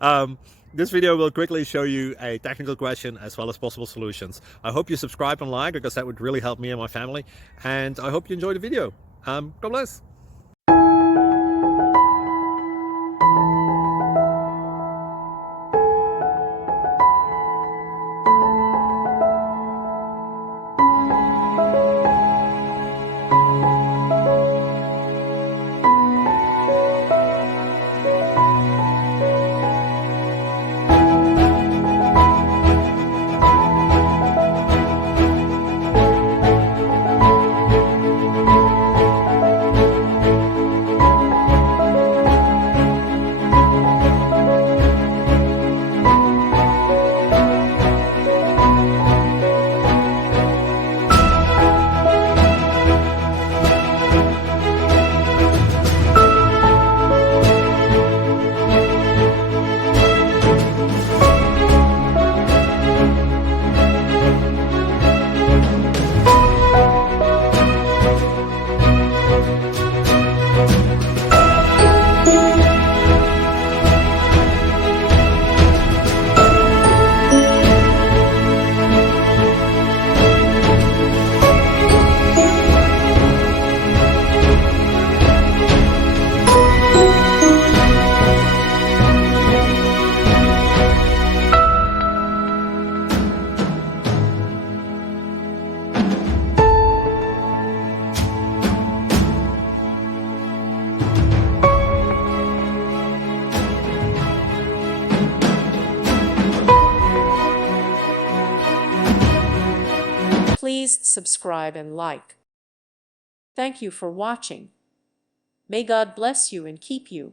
um, this video will quickly show you a technical question as well as possible solutions. I hope you subscribe and like, because that would really help me and my family. And I hope you enjoy the video. God bless. Please subscribe and like. Thank you for watching. May God bless you and keep you.